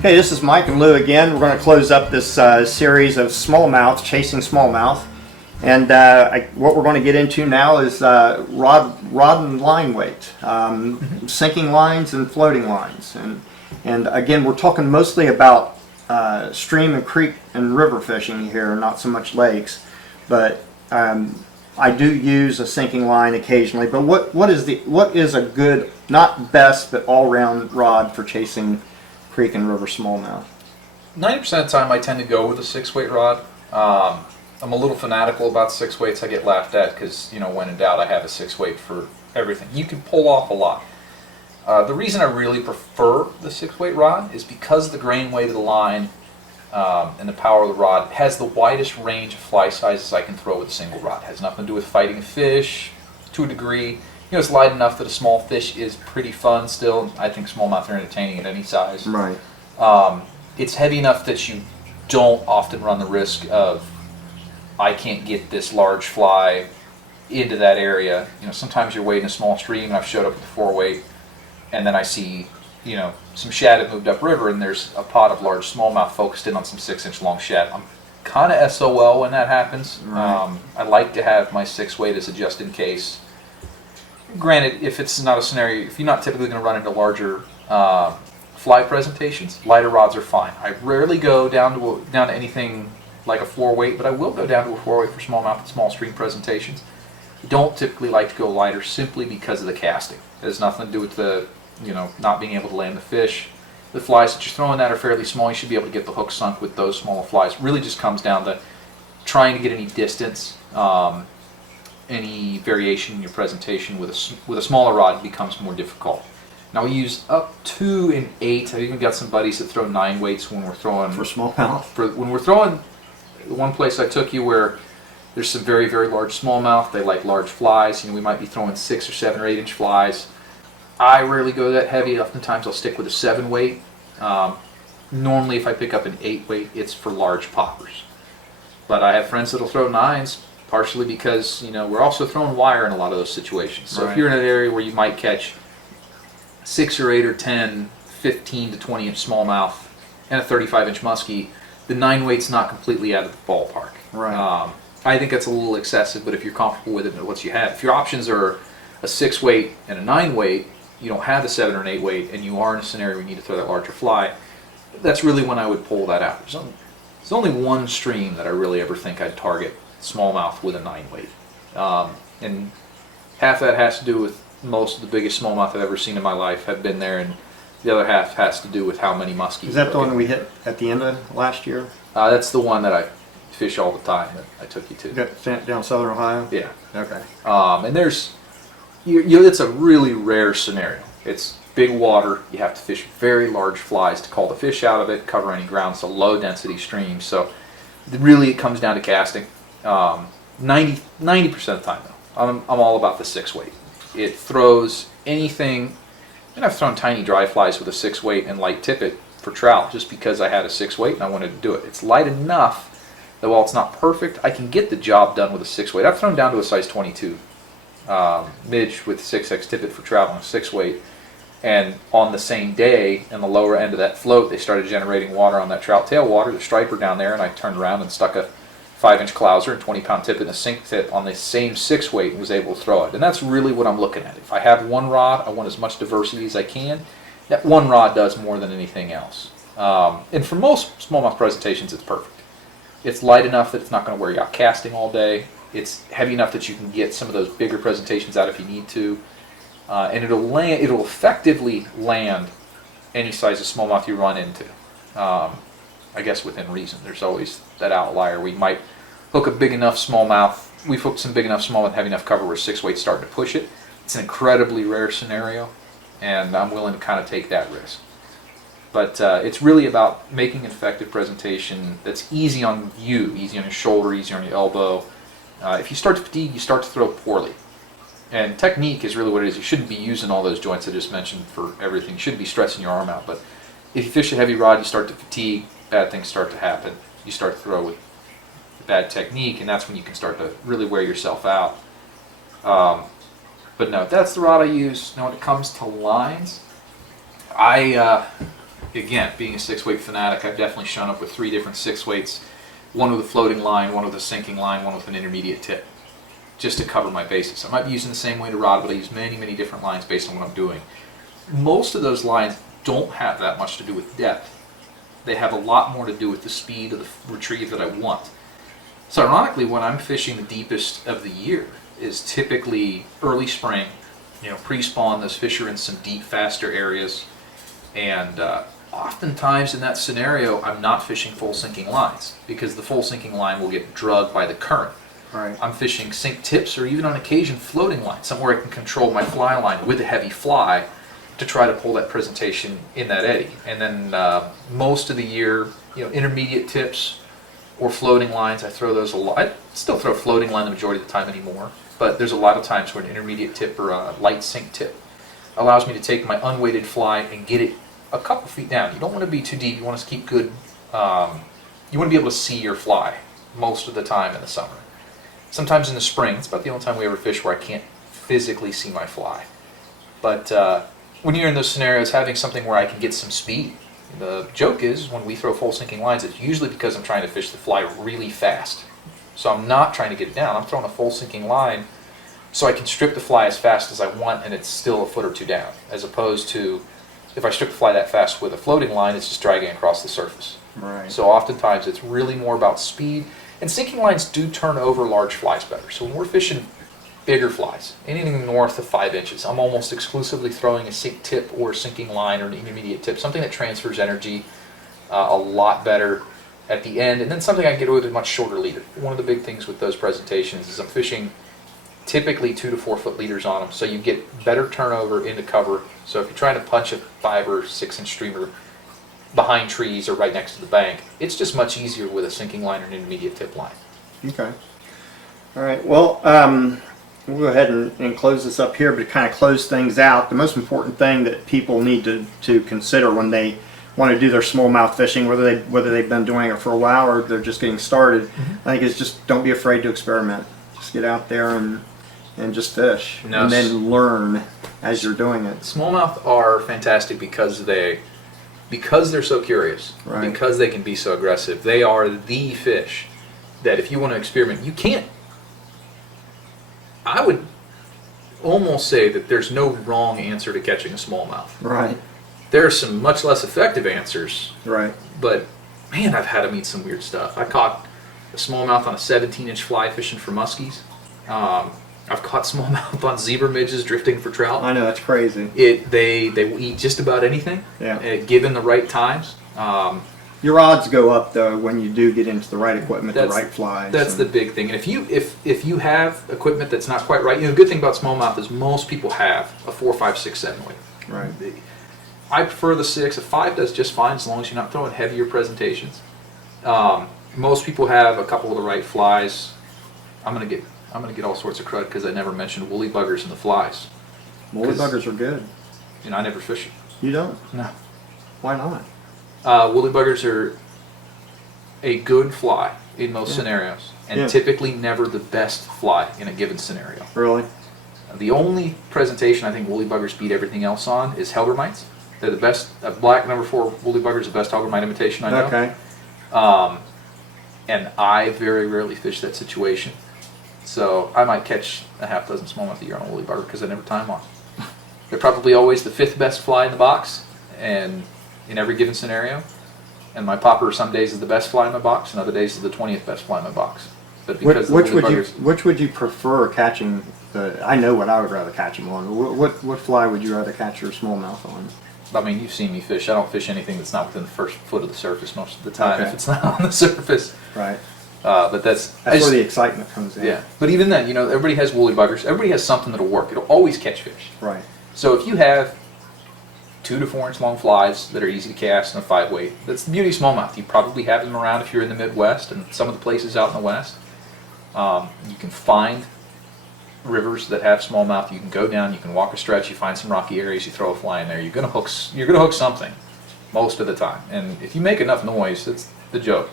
Okay, this is Mike and Lou again. We're going to close up this series of smallmouth, chasing smallmouth. And what we're going to get into now is rod and line weight, sinking lines and floating lines. And again, we're talking mostly about stream and creek and river fishing here, not so much lakes. But I do use a sinking line occasionally. But what is a good, not best, but all-round rod for chasing creek and river smallmouth? 90% of the time I tend to go with a 6-weight rod. I'm a little fanatical about 6-weights. I get laughed at because, when in doubt, I have a 6-weight for everything. You can pull off a lot. The reason I really prefer the 6-weight rod is because the grain weight of the line and the power of the rod has the widest range of fly sizes I can throw with a single rod. It has nothing to do with fighting a fish to a degree. It's light enough that a small fish is pretty fun still. I think smallmouth are entertaining at any size. Right. It's heavy enough that you don't often run the risk of, I can't get this large fly into that area. Sometimes you're wading a small stream, and I've showed up with a 4-weight, and then I see, some shad have moved upriver, and there's a pot of large smallmouth focused in on some 6-inch long shad. I'm kind of SOL when that happens. Right. I like to have my 6-weight as a just in case. Granted, if it's not a scenario, if you're not typically going to run into larger fly presentations, lighter rods are fine. I rarely go down to anything like a 4-weight, but I will go down to a 4-weight for smallmouth and small stream presentations. I don't typically like to go lighter simply because of the casting. It has nothing to do with the, not being able to land the fish. The flies that you're throwing that are fairly small. You should be able to get the hook sunk with those smaller flies. It really just comes down to trying to get any distance. Any variation in your presentation with a smaller rod becomes more difficult. Now we use up to an 8. I've even got some buddies that throw 9-weights when we're throwing For smallmouth? When we're throwing, the one place I took you where there's some very, very large smallmouth, they like large flies. We might be throwing 6 or 7 or 8-inch flies. I rarely go that heavy. Oftentimes I'll stick with a 7-weight. Normally if I pick up an 8-weight, it's for large poppers. But I have friends that'll throw 9s. Partially because, we're also throwing wire in a lot of those situations. So Right. if you're in an area where you might catch 6 or 8 or 10, 15 to 20-inch smallmouth and a 35-inch muskie, the 9-weight's not completely out of the ballpark. Right. I think that's a little excessive, but if you're comfortable with it and what you have. If your options are a 6-weight and a 9-weight, you don't have the 7 or an 8-weight, and you are in a scenario where you need to throw that larger fly, that's really when I would pull that out. There's only one stream that I really ever think I'd target smallmouth with a 9-weight. And half that has to do with most of the biggest smallmouth I've ever seen in my life have been there, and the other half has to do with how many muskies. Is that the one we hit at the end of last year? That's the one that I fish all the time that I took you to. That down southern Ohio? Yeah. Okay. And there's, it's a really rare scenario. It's big water. You have to fish very large flies to call the fish out of it, cover any ground. It's a low density stream. So really it comes down to casting. 90% of the time though, I'm all about the 6-weight. It throws anything, and I've thrown tiny dry flies with a 6-weight and light tippet for trout just because I had a 6-weight and I wanted to do it. It's light enough that while it's not perfect, I can get the job done with a 6-weight. I've thrown down to a size 22 midge with 6X tippet for trout on a 6-weight, and on the same day, in the lower end of that float, they started generating water on that trout tail water, the striper down there, and I turned around and stuck a 5-inch clouser and 20-pound tippet and a sink tip on the same 6-weight and was able to throw it. And that's really what I'm looking at. If I have one rod, I want as much diversity as I can. That one rod does more than anything else. And for most smallmouth presentations, it's perfect. It's light enough that it's not going to wear you out casting all day. It's heavy enough that you can get some of those bigger presentations out if you need to. And it'll effectively land any size of smallmouth you run into. I guess within reason. There's always that outlier. We might hook a big enough smallmouth. We've hooked some big enough smallmouth, heavy enough cover where 6-weight's starting to push it. It's an incredibly rare scenario, and I'm willing to kind of take that risk. But it's really about making an effective presentation that's easy on you, easy on your shoulder, easy on your elbow. If you start to fatigue, you start to throw poorly. And technique is really what it is. You shouldn't be using all those joints I just mentioned for everything. You shouldn't be stressing your arm out. But if you fish a heavy rod, you start to fatigue, bad things start to happen. You start to throw with bad technique, and that's when you can start to really wear yourself out. But no, that's the rod I use. Now when it comes to lines, again, being a 6-weight fanatic, I've definitely shown up with 3 different 6-weights, one with a floating line, one with a sinking line, one with an intermediate tip, just to cover my bases. I might be using the same weighted rod, but I use many, many different lines based on what I'm doing. Most of those lines don't have that much to do with depth. They have a lot more to do with the speed of the retrieve that I want. So ironically, when I'm fishing the deepest of the year is typically early spring, pre-spawn. Those fish are in some deep, faster areas, and oftentimes in that scenario, I'm not fishing full sinking lines because the full sinking line will get drugged by the current. Right. I'm fishing sink tips or even on occasion floating line, somewhere I can control my fly line with a heavy fly to try to pull that presentation in that eddy. And then most of the year, intermediate tips or floating lines, I throw those a lot. I still throw a floating line the majority of the time anymore, but there's a lot of times where an intermediate tip or a light sink tip allows me to take my unweighted fly and get it a couple feet down. You don't want to be too deep. You want to keep good, you want to be able to see your fly most of the time in the summer. Sometimes in the spring, it's about the only time we ever fish where I can't physically see my fly. But when you're in those scenarios, having something where I can get some speed. The joke is when we throw full sinking lines, it's usually because I'm trying to fish the fly really fast. So I'm not trying to get it down. I'm throwing a full sinking line so I can strip the fly as fast as I want and it's still a foot or two down. As opposed to if I strip the fly that fast with a floating line, it's just dragging across the surface. Right. So oftentimes it's really more about speed. And sinking lines do turn over large flies better. So when we're fishing bigger flies, anything north of 5 inches, I'm almost exclusively throwing a sink tip or a sinking line or an intermediate tip, something that transfers energy a lot better at the end, and then something I can get away with a much shorter leader. One of the big things with those presentations is I'm fishing typically 2 to 4 foot leaders on them, so you get better turnover into cover. So if you're trying to punch a 5 or 6 inch streamer behind trees or right next to the bank, it's just much easier with a sinking line or an intermediate tip line. Okay. All right. Well, we'll go ahead and close this up here, but to kind of close things out, the most important thing that people need to consider when they want to do their smallmouth fishing, whether they've been doing it for a while or they're just getting started, I think is just don't be afraid to experiment. Just get out there and just fish, No. and then learn as you're doing it. Smallmouth are fantastic because they're so curious, Right. because they can be so aggressive. They are the fish that if you want to experiment, you can't. I would almost say that there's no wrong answer to catching a smallmouth. Right. There are some much less effective answers, Right. but man, I've had to meet some weird stuff. I caught a smallmouth on a 17-inch fly fishing for muskies. I've caught smallmouth on zebra midges drifting for trout. I know, that's crazy. They will eat just about anything, Yeah. given the right times. Your odds go up though when you do get into the right equipment, the right flies. That's the big thing. And if you have equipment that's not quite right, the good thing about smallmouth is most people have a 4, 5, 6, 7 weight. Right. I prefer the 6. A 5 does just fine as long as you're not throwing heavier presentations. Most people have a couple of the right flies. I'm gonna get all sorts of crud because I never mentioned woolly buggers in the flies. Woolly buggers are good. I never fish it. You don't? No. Why not? Woolly buggers are a good fly in most scenarios, and typically never the best fly in a given scenario. Really? The only presentation I think woolly buggers beat everything else on is Helgermites. They're the best. Black number 4 woolly bugger is the best Helgermite imitation I know. Okay. And I very rarely fish that situation. So I might catch a half dozen smallmouth a year on a woolly bugger because I never tie them off. They're probably always the 5th best fly in the box, and in every given scenario. And my popper some days is the best fly in my box, and other days is the 20th best fly in my box. But because Which would you prefer catching? I know what I would rather catch them on. What fly would you rather catch your smallmouth on? I mean, you've seen me fish. I don't fish anything that's not within the first foot of the surface most of the time. Okay. If it's not on the surface. Right. But that's where the excitement comes in. Yeah. But even then, everybody has woolly buggers. Everybody has something that'll work. It'll always catch fish. Right. So if you have 2 to 4 inch long flies that are easy to cast in a 5 weight, that's the beauty of smallmouth. You probably have them around if you're in the Midwest and some of the places out in the West. You can find rivers that have smallmouth. You can go down, you can walk a stretch, you find some rocky areas, you throw a fly in there. You're gonna hook something most of the time. And if you make enough noise, that's the joke.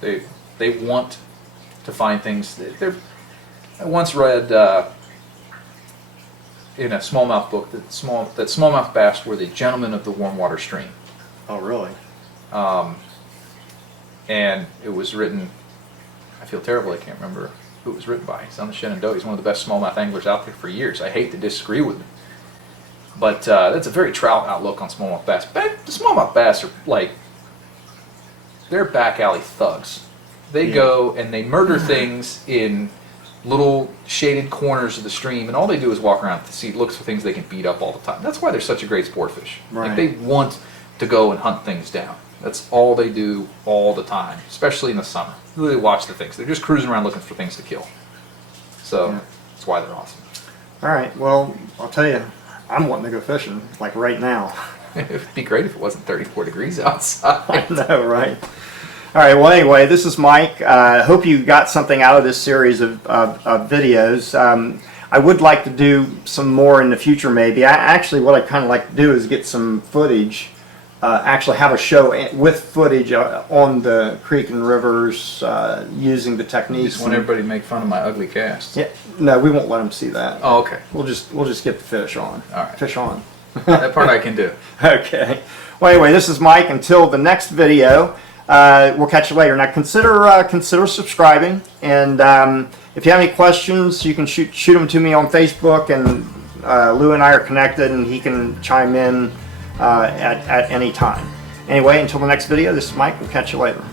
They want to find things. I once read in a smallmouth book that smallmouth bass were the gentlemen of the warm water stream. Oh, really? And it was written, I feel terrible, I can't remember who it was written by. He's on the Shenandoah. He's one of the best smallmouth anglers out there for years. I hate to disagree with him. But that's a very trout outlook on smallmouth bass. The smallmouth bass are like, they're back alley thugs. They go and they murder things in little shaded corners of the stream, and all they do is walk around to look for things they can beat up all the time. That's why they're such a great sport fish. Right. Like, they want to go and hunt things down. That's all they do all the time, especially in the summer. They watch the things. They're just cruising around looking for things to kill. So that's why they're awesome. All right. Well, I'll tell you, I'm wanting to go fishing like right now. It'd be great if it wasn't 34 degrees outside. I know, right? All right. Well, anyway, this is Mike. I hope you got something out of this series of videos. I would like to do some more in the future, maybe. What I kind of like to do is get some footage. Actually have a show with footage on the creek and rivers using the I techniques. just want everybody to make fun of my ugly cast. Yeah, no, we won't let them see that. Oh, okay. We'll just get the fish on. All right. Fish on. That part I can do. Okay. Well, anyway, this is Mike. Until the next video, we'll catch you later. Now, consider subscribing, and if you have any questions, you can shoot them to me on Facebook, and Lou and I are connected, and he can chime in at any time. Anyway, until the next video, this is Mike. We'll catch you later.